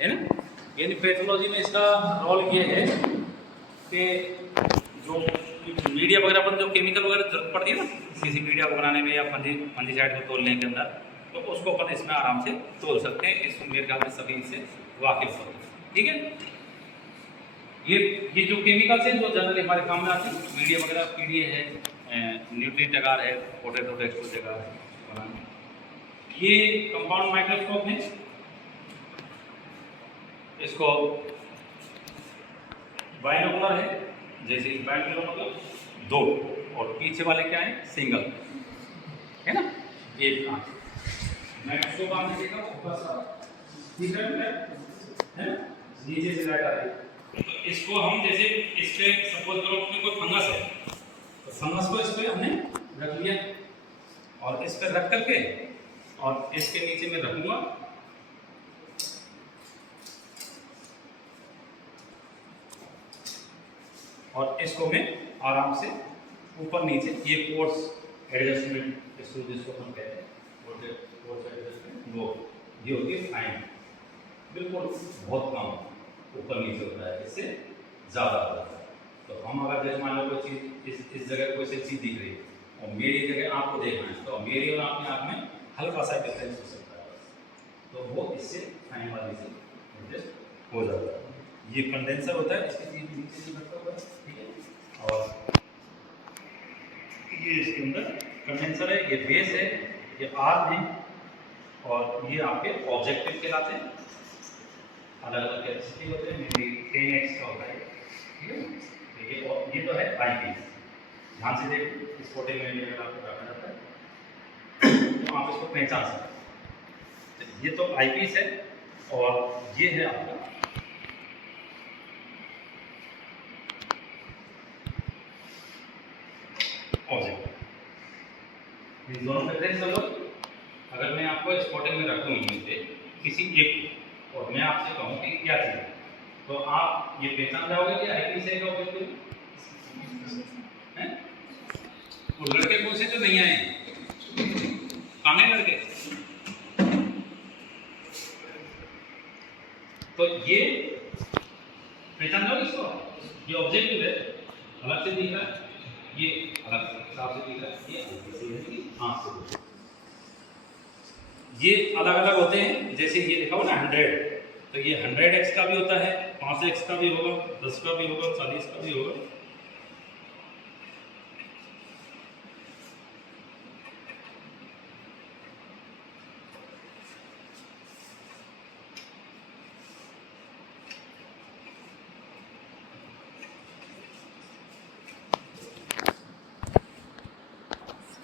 है ना। यानी पैथोलॉजी में इसका रोल ये है कि जो मीडिया वगैरह पर जो केमिकल वगैरह जरूरत पड़ती है ना किसी मीडिया को बनाने में या फंजीसाइड को तोड़ने के अंदर, तो उसको अपन इसमें आराम से तोड़ सकते हैं। इस मेरे ख्याल में सभी इससे वाकिफ होते हैं। ठीक है, ये जो केमिकल्स हैं जो जनरली हमारे काम में आते हैं, मीडिया वगैरह पीडीए है, न्यूट्रिएंट अगार है, पोटैटो टेक्सचर अगार है। ये कंपाउंड माइक्रोस्कोप है, इसको बाइनोकुलर है, जैसे बाइनोकुलर मतलब दो, और पीछे वाले क्या है सिंगल, है ना। एक माइक्रोस्कोप आपने देखा ऊपर सा दिख रहा है ना, नीचे से लाइट आ रही है। तो इसको हम जैसे इस पे सपोज करो कि कोई फंगस है, तो फंगस को इस पे हमने रख लिया और इस पे रख करके और इसके नीचे में रखूंगा और इसको मैं आराम से ऊपर नीचे, ये कोर्स एडजस्टमेंट इसको जिसको हम कहते हैं कोर्स एडजस्टमेंट, वो ये होती है फाइन, बिल्कुल बहुत कम ऊपर नीचे होता है, इससे ज़्यादा होता है। तो हम अगर जैसे मान लो कोई चीज़ इस जगह कोई सी चीज़ दिख रही है और मेरी जगह आपको देखना है, तो मेरी और आपकी आँख में हल्का सा डिफरेंस हो सकता है, तो वो इससे फाइन वाली से एडजस्ट हो जाता है। ये कंडेंसर होता है, इसके नीचे से रखा हुआ है, ठीक है। और ये इसके अंदर कंडेंसर है, ये बेस है, ये आर्म है, और ये आपके ऑब्जेक्टिव कहलाते हैं। अलग अलग कैपेसिटी होते हैं, मेरी 10x का होता है, ठीक है। तो ये तो है आई पीस, ध्यान से देखो इस फोटो में आपको रखा जाता है तो आप इसको पहचान सकते हैं। ये तो आई पीस है और ये है आपका ऑब्जेक्ट। इन दोनों पे देख लो, अगर मैं आपको इस फोटो में रखूँ इनमें किसी एक को और मैं आपसे कहूँ कि क्या चीज़ है, तो आप ये पहचान जाओगे कि आईपीस है क्या ऑब्जेक्ट है। वो लड़के कौन से जो नहीं आए, कहाँ हैं लड़के, तो ये पहचान जाओगे इसको, ये ऑब्जेक्टिव है, अलग से दिख रहा है, ये अलग हिसाब से दिख रहा है, ये आँख से, ये अलग अलग होते हैं। जैसे ये लिखा हो ना 100, तो ये 100x का भी होता है, 5x का भी होगा, 10 का भी होगा, 40 का भी होगा।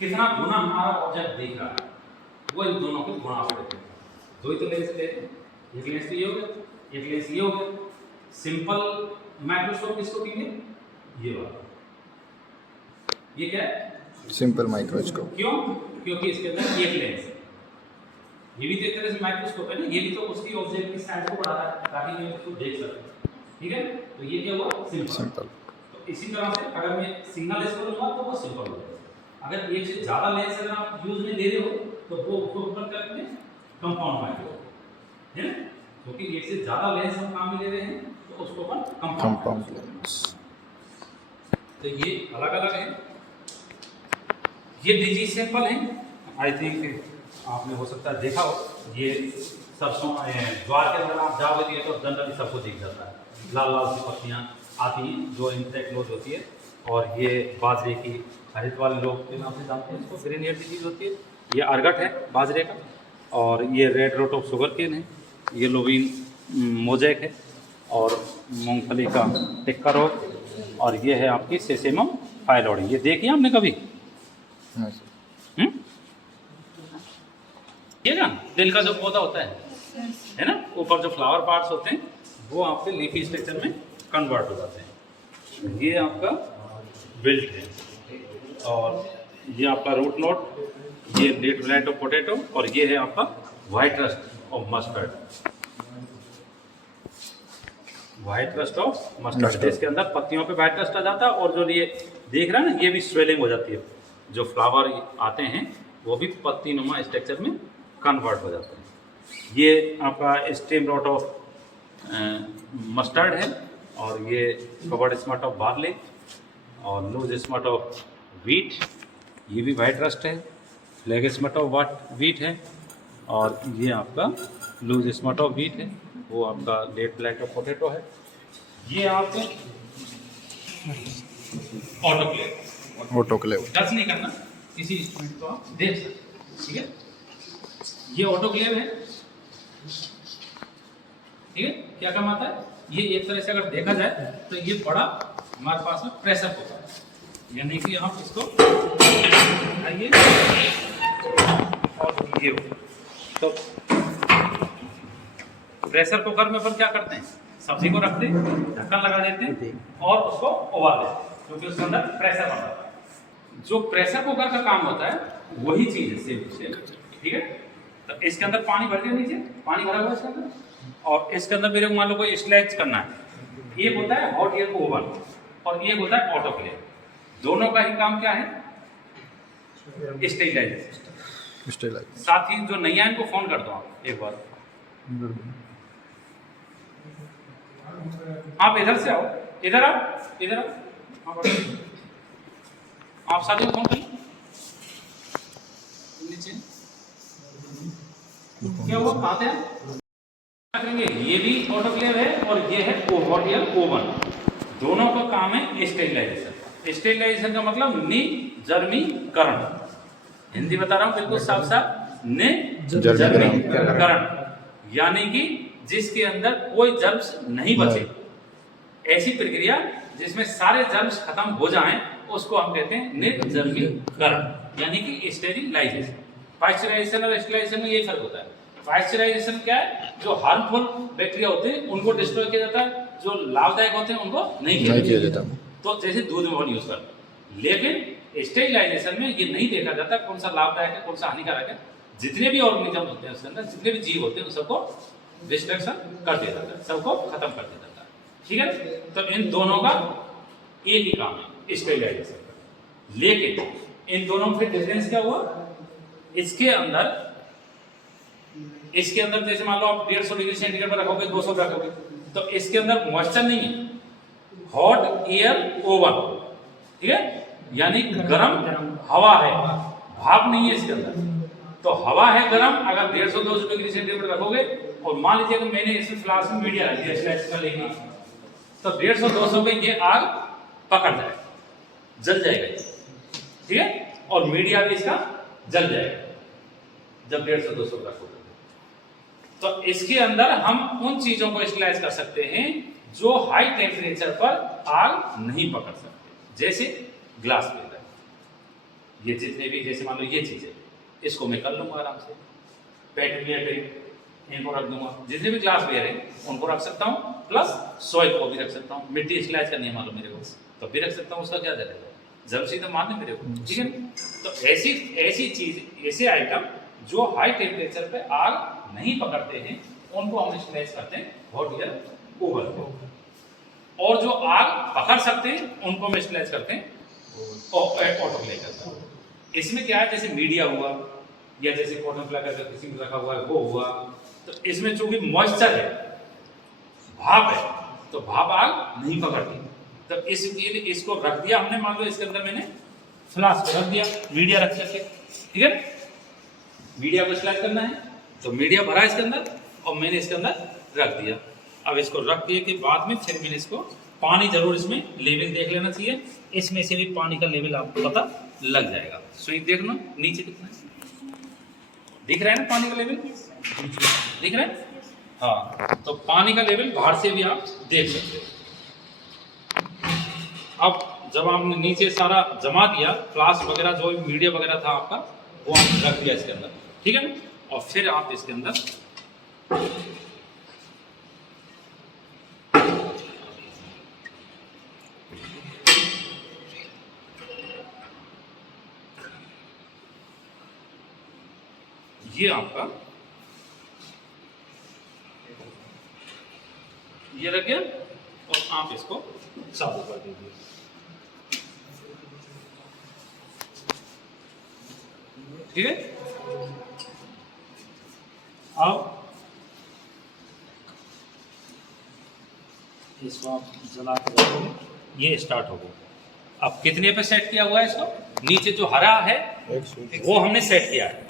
कितना गुना हमारा ऑब्जेक्ट देख रहा है, वो इन दोनों के गुणा से देखेगा। दो ही तो लेंस लेते हैं, एक लेंस तो ये हो गया, एक लेंस ये हो गया। सिंपल माइक्रोस्कोप किसको कहेंगे, ये वाला, ये क्या है सिंपल माइक्रोस्कोप। क्यों, क्योंकि इसके अंदर एक लेंस है। ये भी तो एक तरह से माइक्रोस्कोप है ना, ये भी तो उसकी ऑब्जेक्ट की साइज को बढ़ा रहा है ताकि मैं उसको देख सकूं, ठीक है। तो ये क्या हुआ सिंपल। तो इसी तरह से अगर मैं सिंगल लेंस लूंगा तो वो सिंपल हो जाएगा। अगर एक से ज़्यादा लेंस अगर आप यूज में ले रहे हो तो वो उसको ऊपर करते हैं कंपाउंड माइक्रोस्कोप, है ना। क्योंकि एक से ज़्यादा लेंस हम काम में ले रहे हैं तो उसको अपन कंपाउंड लेंस। तो ये अलग अलग है, ये डिजी सैंपल है। आई थिंक आपने हो सकता है देखा हो, ये सरसों ज्वार के अंदर आप जाओगे तो जनरली सबको दिख जाता है, लाल लाल सी पत्तियाँ आती हैं जो इंसेक्ट लोड होती है। और ये बाजरे की हरित वाले लोग के नाम से जानते हैं इसको, ग्रीन ईयर डिजीज होती है। ये अर्गट है बाजरे का, और ये red rot of sugar cane है, ये लोविन मोजैक है, और मूंगफली का टिक्का रोग, और ये है आपकी सेसेमम फाइलोडी। ये देखिए आपने कभी ये ना दिल का जो पौधा होता है ना, ऊपर जो फ्लावर पार्ट्स होते हैं वो आपके लीफी स्ट्रक्चर में कन्वर्ट हो जाते हैं। ये आपका विल्ट है, और ये आपका रूट नोट, ये लेट ब्लैंड ऑफ पोटैटो, और ये है आपका white rust of mustard. White rust of mustard, इसके अंदर पत्तियों पे वाइट रस्ट आ जाता है, और जो ये देख रहा है ना, ये भी स्वेलिंग हो जाती है। जो फ्लावर आते हैं वो भी पत्ती नुमा स्ट्रक्चर में कन्वर्ट हो जाते हैं। ये आपका स्टेम रोट ऑफ मस्टर्ड है, और ये कवर्ड स्मार्ट ऑफ बार्ले, और लूज स्मार्ट ऑफ वीट, ये भी वाइट रस्ट है। फ्लैग स्मार्ट ऑफ वीट है, और ये आपका लूज स्मार्ट ऑफ वीट है, वो आपका लेट ब्लैक ऑफ पोटैटो है। ये आपके ऑटोक्लेव टच नहीं करना, किसी इंस्ट्रूमेंट को आप देख सकते, ठीक है। ये ऑटोक्लेव है, ठीक है। क्या काम आता है ये, एक तरह से अगर देखा जाए तो ये बड़ा हमारे पास में प्रेशर कुकर है, यानी कि हम इसको आइए और ये तो प्रेशर कुकर में अपन क्या करते हैं, सब्जी को रखते हैं, ढक्कन लगा देते हैं और उसको उबाल देते हैं, क्योंकि उसके अंदर प्रेशर बनता है। जो प्रेशर कुकर का काम होता है वही चीज है, सेम, ठीक है। तो इसके अंदर पानी भर दिया, नीचे पानी भरा हुआ है इसके अंदर, और इसके अंदर मेरे को मान लो कोई स्लाइस करना है। एक होता है हॉट एयर ओवन और एक होता है ऑटोक्लेव। दोनों का ही काम क्या है, स्टेरिलाइजेशन। साथ ही जो नहीं है इनको फोन कर दो आप एक बार, आप इधर से आओ, इधर आओ, आप साथ में फोन करिए नीचे। क्या हुआ, कहाँ थे करेंगे, ये भी ऑटोक्लेव है और ये है हॉट एयर ओवन। दोनों का काम है स्टेरिलाइजेशन। स्टेरिलाइजेशन का मतलब निर्जमीकरण, हिंदी बता रहा हूँ बिल्कुल साफ साफ, निर्जमीकरण, यानी कि जिसके अंदर कोई जर्म्स नहीं बचे, ऐसी प्रक्रिया जिसमें सारे जर्म्स खत्म हो जाएं उसको हम कहते हैं निर्जमीकरण, यानी कि स्टेरिलाइजेशन। पाश्चराइजेशन और स्टेरिलाइजेशन में यही फर्क होता है। पाश्चराइजेशन क्या है, जो हार्मफुल बैक्टीरिया होते हैं उनको डिस्ट्रॉय किया जाता है, जो लाभदायक होते हैं उनको नहीं किया जाता। तो जैसे दूध में यूज करते हैं, लेकिन स्टेरिलाइजेशन में ये नहीं देखा जाता कौन सा लाभदायक है कौन सा हानिकारक है। जितने भी ऑर्गेनिज्म होते हैं उसके अंदर, जितने भी जीव होते हैं उन सबको डिस्ट्रक्शन कर दिया जाता है, सबको खत्म कर दिया जाता है, ठीक है। तो इन दोनों का एक ही काम है, स्टेरिलाइजेशन का। लेकिन इन दोनों में फिर डिफरेंस क्या हुआ, इसके अंदर जैसे मान लो आप 150 डिग्री सेंटीग्रेड पर रखोगे, 200 पर रखोगे, तो इसके अंदर मॉइस्चर नहीं है, हॉट एयर ओवन, ठीक है, यानी गर्म हवा है, भाप नहीं है इसके अंदर। तो हवा है गर्म, अगर 150-200 डिग्री सेंटीग्रेड पर रखोगे, और मान लीजिए कि मैंने इसमें फ्लास्क में मीडिया रख दिया स्लाइस का लेके, तो 150-200 पे ये आग पकड़ जाएगा, जल जाएगा, ठीक है, और मीडिया भी इसका जल जाएगा जब 150-200 पर रखोगे। तो इसके अंदर हम उन चीजों को स्टेरिलाइज कर सकते हैं जो हाई टेम्परेचर पर आग नहीं पकड़ सकते, जैसे ग्लास वेयर, ये जितने भी, जैसे मान लो ये चीज है, इसको मैं कर लूंगा आराम से, पेट्रोलियम इनको रख दूंगा, जितने भी ग्लास वेयर है उनको रख सकता हूँ, प्लस सॉइल को भी रख सकता हूँ। मिट्टी स्टेरिलाइज करनी है मान लो मेरे को, तो भी रख सकता हूँ, उसका क्या जलेगा, जब तो मारने मेरे को, ठीक है। तो ऐसी चीज, ऐसे आइटम जो हाई टेम्परेचर पे आग नहीं पकड़ते हैं उनको हम स्टेरिलाइज करते हैं हॉट एयर ओवन को, और जो आग पकड़ सकते हैं उनको हम स्टेरिलाइज करते हैं ऑटोक्लेव करते हैं। इसमें क्या है, जैसे मीडिया हुआ या जैसे कॉटन प्लग अगर किसी में रखा हुआ है वो हुआ, तो इसमें चूंकि मॉइस्चर है, भाप है, तो भाप आग नहीं पकड़ती, तो इसलिए इसको रख दिया हमने, मान लो इसके अंदर मैंने फ्लास्क रख दिया, मीडिया रख करके, ठीक है। मीडिया को स्लाइड करना है तो मीडिया भरा इसके अंदर और मैंने इसके अंदर रख दिया। अब इसको रख दिए के बाद में फिर मैंने इसको, पानी जरूर इसमें लेवल देख लेना चाहिए, इसमें से भी पानी का लेवल आपको पता लग जाएगा। स्विच देखना नीचे कितना है, दिख रहा है ना पानी का लेवल, दिख रहा है, हाँ, तो पानी का लेवल बाहर से भी आप देख सकते हो। अब जब आपने नीचे सारा जमा दिया, फ्लास्क वगैरह जो भी मीडिया वगैरह था आपका, वो आपने रख दिया इसके अंदर, ठीक है ना, और फिर आप इसके अंदर ये आपका ये रख गया और आप इसको चालू कर दीजिए। ठीक है, अब इसको आप जला के रखोगे, ये स्टार्ट हो गया। अब कितने पे सेट किया हुआ है इसको? नीचे जो हरा है वो हमने सेट किया है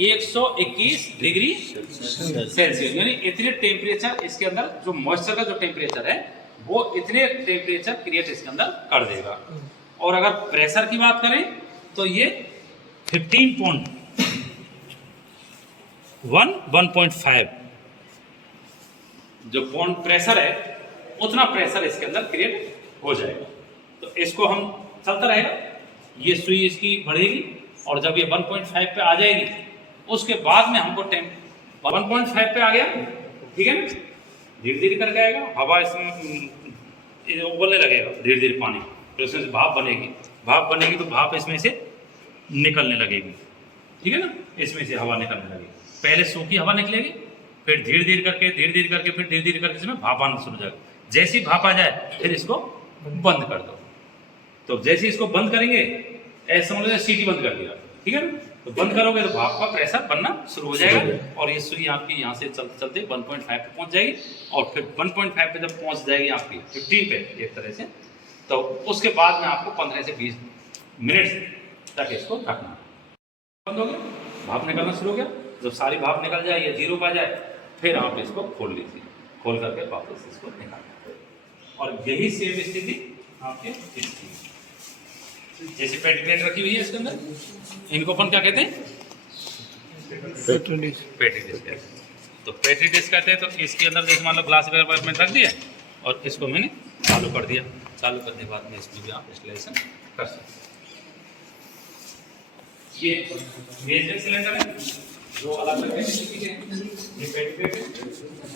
121 डिग्री सेल्सियस, यानी इतने टेम्परेचर इसके अंदर जो मॉइस्चर का जो टेम्परेचर है वो इतने टेम्परेचर क्रिएट इसके अंदर कर देगा। और अगर प्रेशर की बात करें तो ये 1.5 जो पॉइंट प्रेशर है उतना प्रेशर इसके अंदर क्रिएट हो जाएगा। तो इसको हम चलता रहेगा, ये सुई इसकी बढ़ेगी और जब ये 1.5 पे आ जाएगी उसके बाद में हमको 1.5 पे आ गया, ठीक है ना, धीरे धीरे करके आएगा, हवा इसमें उबलने लगेगा धीरे धीरे पानी, फिर उसमें से भाप बनेगी तो भाप इसमें से निकलने लगेगी, ठीक है ना, इसमें से हवा निकलने लगेगी। पहले सूखी हवा निकलेगी, फिर धीरे धीरे करके इसमें भाप आना शुरू हो जाएगा। जैसी भाप आ जाए फिर इसको बंद कर दो। तो जैसे इसको बंद करेंगे ऐसा समझ लो सीटी बंद कर दिया, ठीक है ना, तो बंद करोगे तो भाप का प्रेशर बनना शुरू हो जाएगा और ये सुई आपकी यहाँ से चलते चलते 1.5 पे पहुँच जाएगी और फिर 1.5 पे जब पहुँच जाएगी आपकी 15 पे एक तरह से, तो उसके बाद में आपको 15 से 20 मिनट तक इसको रखना। बंद हो गया, भाप निकलना शुरू हो गया, जब सारी भाप निकल जाए या जीरो पर जाए फिर आप इसको खोल लीजिए, खोल करके वापस इसको निकाल, और यही सेम स्थिति आपके इसकी, जैसे पेटी प्लेट रखी हुई है इसके अंदर, इनको अपन क्या कहते हैं? पेटी डिश कहते हैं। तो पेटी डिश कहते हैं। तो इसके अंदर जैसे मान लो ग्लास वेयर में रख दिया और इसको मैंने चालू कर दिया, चालू करने के बाद में इसमें भी आप इंस्टॉलेशन कर सकते हैं। ये मेजरिंग सिलेंडर है जो अलग अलग है, ये पेटी प्लेट है,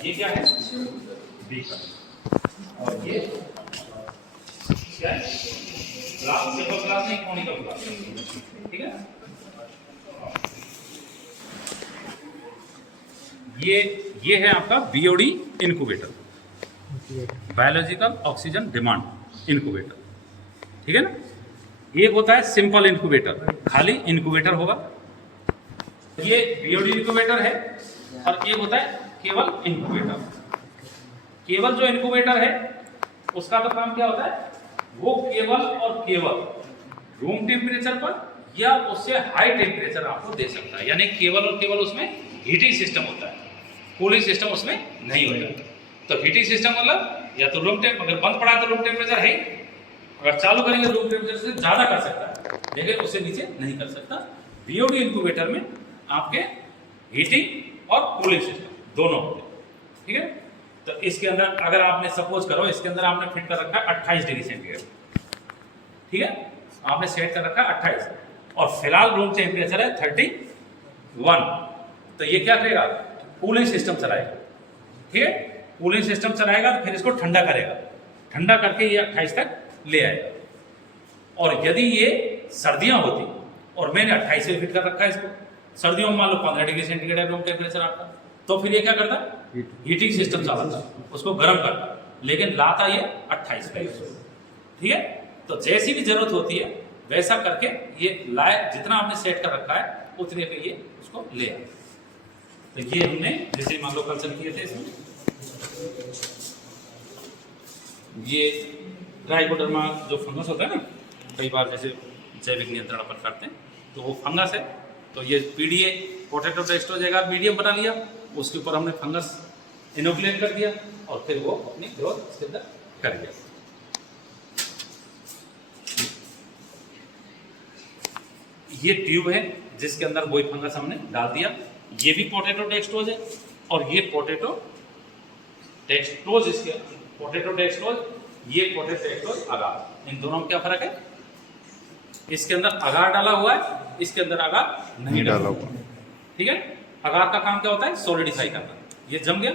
ये क्या है? बीकर, और ये क्या है? ग्लास, सिर्फ ग्लास नहीं, कोनिकल ग्लास, ठीक है। ये है आपका BOD incubator, biological oxygen demand incubator, ठीक है ना। एक होता है सिंपल इनक्यूबेटर, खाली इनक्यूबेटर होगा, ये बीओडी इनक्यूबेटर है, और एक होता है केवल इनक्यूबेटर। केवल जो इनक्यूबेटर है उसका तो काम क्या होता है, वो केवल और केवल रूम टेम्परेचर पर या उससे हाई टेम्परेचर आपको दे सकता है, यानी केवल और केवल उसमें हीटिंग सिस्टम होता है, कूलिंग सिस्टम उसमें नहीं होता। तो हीटिंग सिस्टम मतलब या तो रूम टेम्प, अगर बंद पड़ा तो रूम टेम्परेचर है, अगर चालू करेंगे रूम टेम्परेचर से ज़्यादा कर सकता है, लेकिन उससे नीचे नहीं कर सकता। बीओडी इनक्यूबेटर में आपके हीटिंग और कूलिंग सिस्टम दोनों होते हैं, ठीक है। तो इसके अंदर अगर आपने सपोज करो इसके अंदर आपने फिट कर रखा है 28 डिग्री सेंटीग्रेड, ठीक है, आपने सेट कर रखा है 28 और फिलहाल रूम टेम्परेचर है 31, तो ये क्या करेगा, कूलिंग सिस्टम चलाएगा, ठीक है, कूलिंग सिस्टम चलाएगा तो फिर इसको ठंडा करेगा, ठंडा करके ये 28 तक ले आएगा। और यदि ये सर्दियां होती और मैंने 28 पे फिट कर रखा है इसको, सर्दियों में मान लो 15 डिग्री सेंटीग्रेड है रूम टेम्परेचर आपका, तो फिर ये क्या करता, हीटिंग सिस्टम चलाता, उसको गर्म करता, लेकिन लाता ये 28 पे, ठीक है। तो जैसी भी जरूरत होती है वैसा करके ये लाए, जितना आपने सेट कर रखा है उतने पे ये उसको ले आए। तो ये हमने जैसे मान लो कल्चर किए थे इसमें, ये ट्राइकोडर्मा जो फंगस होता है ना, कई बार जैसे जैविक नियंत्रण अपन करते हैं तो वो फंगस है, तो ये पीडीए पोटैटो डेस्ट्रोजेगा मीडियम बना लिया, उसके ऊपर हमने फंगस इनोकुलेट कर दिया और फिर वो अपनी ग्रोथ इसके अंदर कर दिया। ये ट्यूब है जिसके अंदर वही फंगस हमने डाल दिया, ये भी पोटैटो डेक्सट्रोज है और ये पोटैटो डेक्सट्रोज, इसके पोटैटो डेक्सट्रोज, ये पोटैटो डेक्सट्रोज अगार, इन दोनों में क्या फर्क है, इसके अंदर अगार डाला हुआ है, इसके अंदर अगार नहीं डाला हुआ, ठीक है। अगार का काम क्या होता है, सॉलिडिफाई करना, ये जम गया,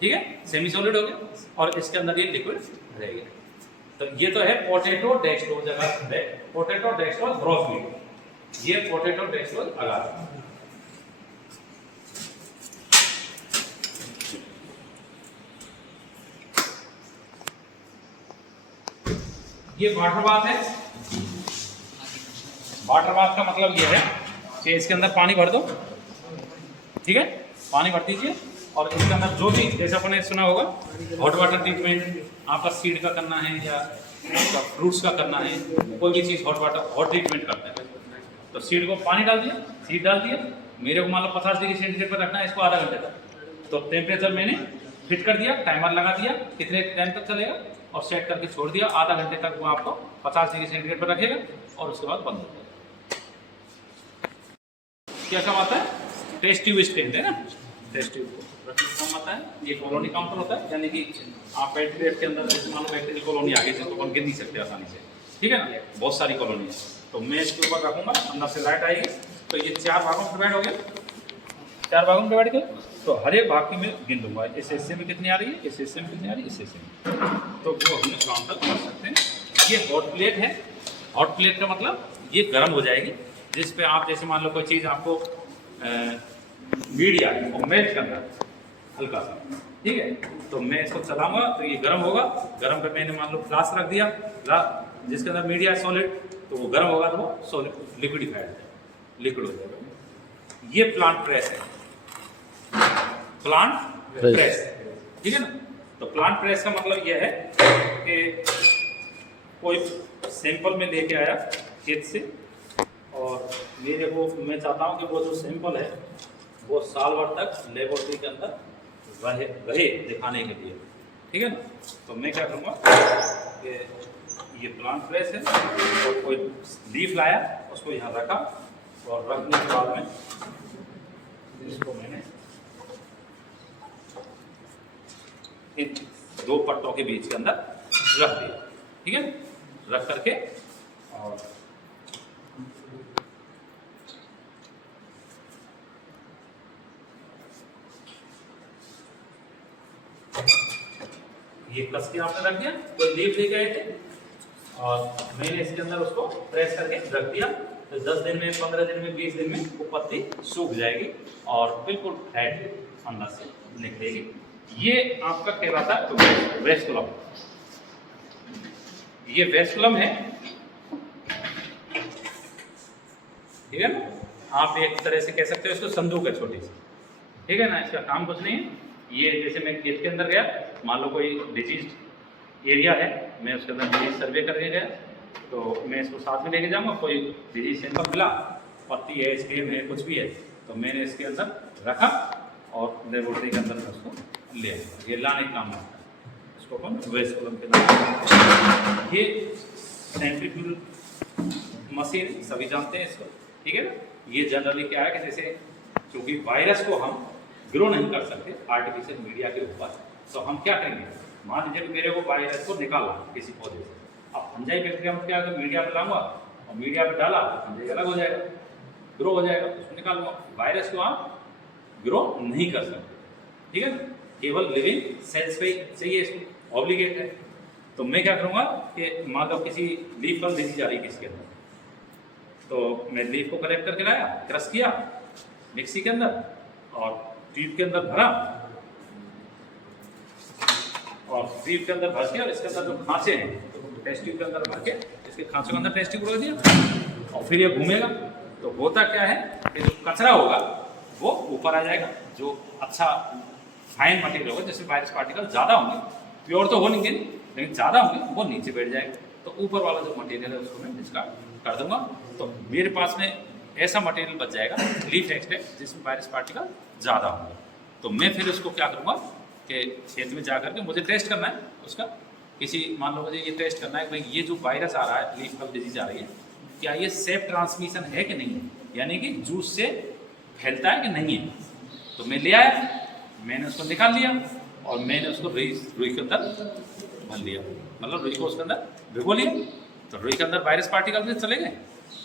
ठीक है, सेमी सॉलिड हो गया और इसके अंदर ये लिक्विड रह गया। तो ये तो है पोटैटो डेक्सट्रोज अगार, पोटैटो डेक्सट्रोज ब्रोथ, ये पोटैटो डेक्सट्रोज अगार। ये वाटर बाथ है, वाटर बाथ का मतलब ये है कि इसके अंदर पानी भर दो, ठीक है, पानी भर दीजिए और इसके अंदर जो भी जैसे अपने सुना होगा हॉट वाटर ट्रीटमेंट आपका सीड का करना है या आपका फ्रूट्स का करना है, कोई भी चीज़ हॉट ट्रीटमेंट करता है। तो सीड को पानी डाल दिया, सीड डाल दिया, मेरे को मान लो 50 डिग्री सेंटीग्रेड पर रखना है इसको आधा घंटे तक। तो टेम्परेचर मैंने फिट कर दिया, टाइमर लगा दिया कितने टाइम तक चलेगा और सेट करके छोड़ दिया। आधा घंटे तक वो आपको 50 डिग्री सेंटीग्रेड पर रखेगा और उसके बाद बंद हो जाएगा। क्या काम आता है? टेस्ट ट्यूब स्टैंड है ना, टेस्ट ट्यूब को रखने का काम आता है। ये कॉलोनी काउंटर होता है, यानी कि आप बैक्टीरिया के अंदर जैसे मान लो बैक्टीरियल कॉलोनी आ गई जिसको अपन गिन नहीं सकते आसानी से, ठीक है ना, बहुत सारी कॉलोनी है। तो मैं इसके ऊपर रखूँगा, अंदर से लाइट आएगी, तो ये 4 भागों में डिवाइड हो गया, 4 भागों में डिवाइड कर, तो हर एक भाग की मैं गिन दूंगा इस हिस्से में कितनी आ रही है, इस हिस्से में कितनी आ रही है, इस हिस्से में, तो वो हम काउंटर कर सकते हैं। ये हॉट प्लेट है। हॉट प्लेट का मतलब ये गर्म हो जाएगी, जिस पे आप जैसे मान लो कोई चीज़ आपको मीडिया और मेल्ट करना हल्का सा, ठीक है, तो मैं इसको चलाऊंगा तो ये गर्म होगा। गर्म पे मैंने मान लो फ्लास्क रख दिया, जिसके अंदर मीडिया है सॉलिड, तो वो गर्म होगा तो वो सॉलिड लिक्विडिफाइड लिक्विड हो जाएगा। ये प्लांट प्रेस है, प्लांट प्रेस, ठीक है ना। तो प्लांट प्रेस का मतलब यह है कि कोई सैंपल में लेके आया खेत से और मेरे को मैं चाहता हूँ कि वो जो सैंपल है वो साल भर तक लेबोरेटरी के अंदर रहे दिखाने के लिए, ठीक है ना। तो मैं क्या करूँगा कि ये प्लांट प्रेस है और कोई लीफ लाया उसको यहाँ रखा और रखने के बाद में इसको मैंने इन 2 पट्टों के बीच के अंदर रख दिया, ठीक है, रख करके और ये कस के आपने रख दिया। कोई लीफ लेके आए थे और मैंने इसके अंदर उसको प्रेस करके रख दिया, तो 10 दिन में, 15 दिन में, 20 दिन में वो पत्ती सूख जाएगी और बिल्कुल फैट अंदर से निकलेगी। ये आपका कहलाता है वेस्कुलम। ये वेस्कुलम है, ठीक है ना। आप एक तरह से कह सकते हो इसको संदूक है छोटी सी, ठीक है ना। इसका काम कुछ नहीं है। ये जैसे मैं खेत के अंदर गया, मान लो कोई डिजीज एरिया है, मैं उसके अंदर डिजीज सर्वे करने गया, तो मैं इसको साथ में लेके जाऊंगा। कोई डिजीज सैंपल मिला, पत्ती है, स्टेम है, कुछ भी है, तो मैंने इसके अंदर रखा और लेबोरेटरी के अंदर उसको ले आया। ये लाने का काम आता है, इसको अपन वेस्कुलम के नाम। ये सेंट्रीफ्यूगल मशीन सभी जानते हैं इसको, ठीक है ना। ये जनरली क्या है कि जैसे क्योंकि वायरस को हम ग्रो नहीं कर सकते आर्टिफिशियल मीडिया के ऊपर, तो हम क्या करेंगे, मान लीजिए कि मेरे को वायरस को निकाला किसी पौधे से, अब फंजाई बैक्टीरिया में क्या मीडिया पे लाऊंगा और मीडिया पे डाला तो फंजाई अलग हो जाएगा, ग्रो हो जाएगा, उसको निकालूंगा। वायरस को आप ग्रो नहीं कर सकते, ठीक है, केवल लिविंग सेल्स पे चाहिए, इसको ऑब्लिगेट है। तो मैं क्या करूँगा कि मान लो किसी लीफ पर डिजीज आ रही किसके अंदर, तो मैं लीफ को कलेक्ट करके लाया, क्रश किया मिक्सी के अंदर और ट्यूब के अंदर भरा और ट्यूब के अंदर भर के और इसके अंदर जो खांचे हैं तो टेस्ट ट्यूब के अंदर भर के इसके खांचों के अंदर टेस्ट ट्यूब रख दिया और फिर ये घूमेगा। तो होता क्या है कि जो कचरा होगा वो ऊपर आ जाएगा, जो अच्छा फाइन मटेरियल होगा जिसमें वायरस पार्टिकल ज़्यादा होंगे, प्योर तो होंगे लेकिन ज़्यादा होंगे, वो नीचे बैठ जाएगा। तो ऊपर वाला जो मटेरियल है उसको मैं डिस्कार्ड कर दूंगा। तो मेरे पास में ऐसा मटेरियल बच जाएगा लीफ एक्सट्रैक्ट जिसमें वायरस पार्टिकल ज़्यादा होंगे। तो मैं फिर उसको क्या करूँगा कि खेत में जा करके मुझे टेस्ट करना है उसका, किसी मान लो मुझे ये टेस्ट करना है कि भाई ये जो वायरस आ रहा है, लीफ बग डिजीज आ रही है, क्या ये सेफ ट्रांसमिशन है कि नहीं है, यानी कि जूस से फैलता है कि नहीं है। तो मैं ले आया, मैंने उसको निकाल लिया और मैंने उसको रुई के अंदर भर लिया, मतलब रुई को उसके अंदर भिगो लिया। तो रुई के अंदर वायरस पार्टिकल भी चले गए।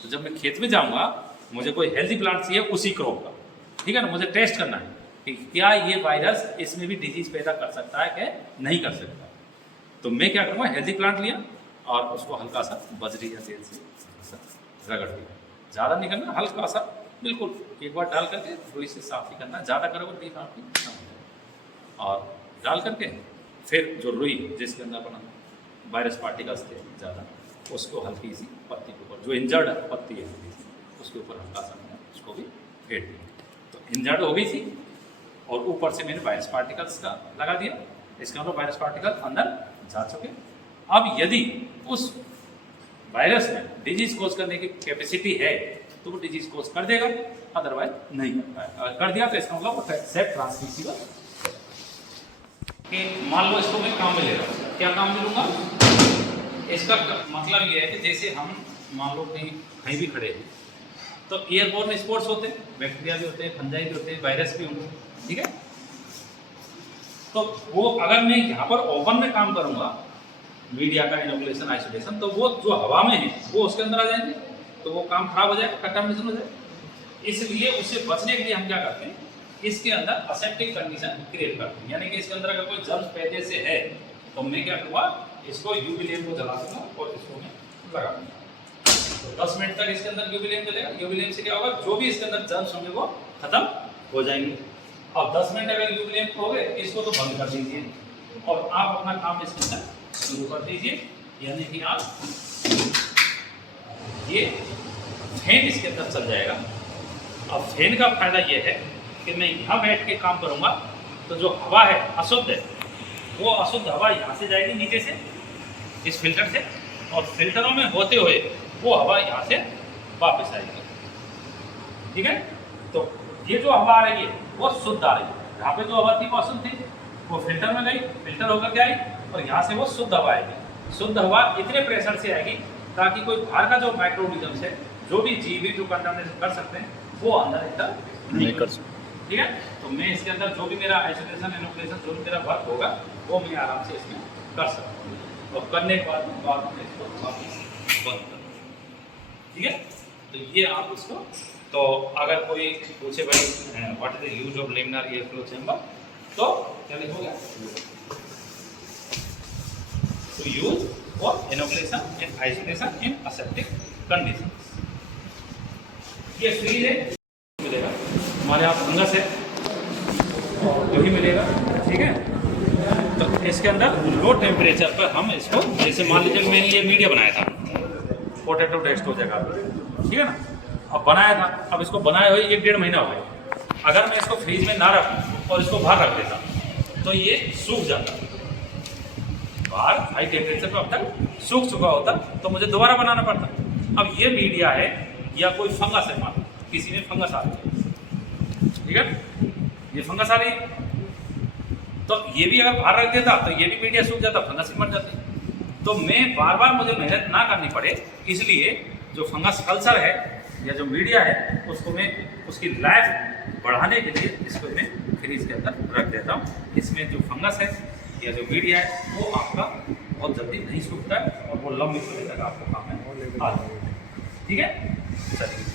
तो जब मैं खेत में जाऊँगा, मुझे कोई हेल्दी प्लांट चाहिए उसी क्रॉप का, ठीक है ना, मुझे टेस्ट करना है कि क्या ये वायरस इसमें भी डिजीज पैदा कर सकता है कि नहीं कर सकता। तो मैं क्या करूँगा, हेल्दी प्लांट लिया और उसको हल्का सा बजरी या तेल से रगड़ दिया, ज़्यादा नहीं करना, हल्का सा बिल्कुल एक बार डाल करके रुई से साफ ही करना, ज़्यादा करोगे लीफ आपकी, और डाल करके फिर जो रुई जिसके अंदर अपना वायरस पार्टिकल्स थे ज़्यादा, उसको हल्की सी पत्ती के ऊपर, जो इंजर्ड पत्ती है उसके ऊपर हल्का सा मैंने उसको भी फेंट दिया। तो इंजर्ड हो गई थी और ऊपर से मैंने वायरस पार्टिकल्स का लगा दिया, इसका मतलब वायरस पार्टिकल अंदर जा चुके। अब यदि उस वायरस में डिजीज कोज करने की कैपेसिटी है तो वो डिजीज कोज कर देगा, अदरवाइज नहीं कर पाएगा। कर दिया तो इसका मतलब सेट ट्रांसमिसिबल। कि मान लो इसको मैं काम में ले रहा हूँ, क्या काम में लूँगा? इसका मतलब ये है कि जैसे हम मान लो कहीं भी खड़े हैं तो एयरबोर्न स्पोर्ट्स होते हैं, बैक्टीरिया भी होते हैं, फंजाई भी होते हैं, वायरस भी होंगे, ठीक है। तो वो अगर मैं यहाँ पर ओवन में काम करूँगा, मीडिया का इनोकुलेशन आइसोलेशन, तो वो जो हवा में है वो उसके अंदर आ जाएंगे, तो वो काम खराब हो जाएगा, कंटामिनेशन हो जाएगा। इसलिए उससे बचने के लिए हम क्या करते हैं, इसके अंदर असेप्टिक कंडीशन क्रिएट करते हैं। यानी कि इसके अंदर अगर कोई जर्म पहले से है तो मैं क्या करूँगा, इसको यूवी लैम्प को जला दूंगा और इसको मैं लगा दूंगा। तो 10 मिनट तक इसके अंदर यूवी लैम्प चलेगा। यूवी लैम्प से क्या होगा, जो भी इसके अंदर जर्म्स होंगे वो खत्म हो जाएंगे। अब 10 मिनट अगर यूवी लैम्प हो गए, इसको तो बंद कर दीजिए और आप अपना काम इसके अंदर शुरू कर दीजिए। यानी कि आप ये फैन इसके अंदर चल जाएगा। अब फैन का फायदा ये है कि मैं यहाँ बैठ के काम करूँगा तो जो हवा है अशुद्ध है, वो अशुद्ध हवा यहाँ से जाएगी नीचे से इस फिल्टर से, और फिल्टरों में होते हुए वो हवा यहाँ से वापस आएगी, ठीक है। तो ये जो हवा आ रही है वो शुद्ध आ रही है, यहाँ पे जो हवा थी वो अशुद्ध थी, वो फिल्टर में गई, फिल्टर होकर के आई और यहाँ से वो शुद्ध हवा आएगी। शुद्ध हवा इतने प्रेशर से आएगी ताकि कोई बाहर का जो माइक्रोऑर्गेनिज्म है, जो भी जीव जो कंटामिनेशन कर सकते हैं, वो अंदर एंटर नहीं कर सकते, ठीक है। तो मैं इसके अंदर जो भी मेरा आइसोलेशन इनोकुलेशन जो भी मेरा वर्क होगा वो मैं आराम से इसमें कर सकता हूँ, और करने के बाद में इसको वापस बंद कर, ठीक है। तो ये आप उसको, तो अगर कोई पूछे भाई what is the use of laminar air flow chamber, तो क्या लिखोगे, to use for inoculation and isolation in aseptic conditions. ये फ्री है, मिलेगा हमारे यहाँ फंगस है वही मिलेगा, ठीक है। तो इसके अंदर लो टेम्परेचर पर हम इसको, जैसे मान लीजिए मैंने ये मीडिया बनाया था पोटैटो टेस्ट हो जाएगा, ठीक है ना। अब बनाया था, अब इसको बनाए हुए 1-1.5 महीना हो गया। अगर मैं इसको फ्रीज में ना रखूँ और इसको बाहर रख देता तो ये सूख जाता, बाहर हाई टेम्परेचर पर अब तक सूख चुका होता, तो मुझे दोबारा बनाना पड़ता। अब ये मीडिया है या कोई फंगस है, मान किसी में फंगस आ रही है, ठीक है, ये फंगस आ रही है, तो ये भी अगर बाहर रख देता तो ये भी मीडिया सूख जाता, फंगस भी मर जाती। तो मैं बार बार मुझे मेहनत ना करनी पड़े, इसलिए जो फंगस कल्चर है या जो मीडिया है उसको मैं उसकी लाइफ बढ़ाने के लिए इसको मैं फ्रीज के अंदर रख देता हूँ। इसमें जो फंगस है या जो मीडिया है वो आपका बहुत जल्दी नहीं सूखता है और वो लंबे समय तक आपको काम में आ जाता है, ठीक है। चलिए।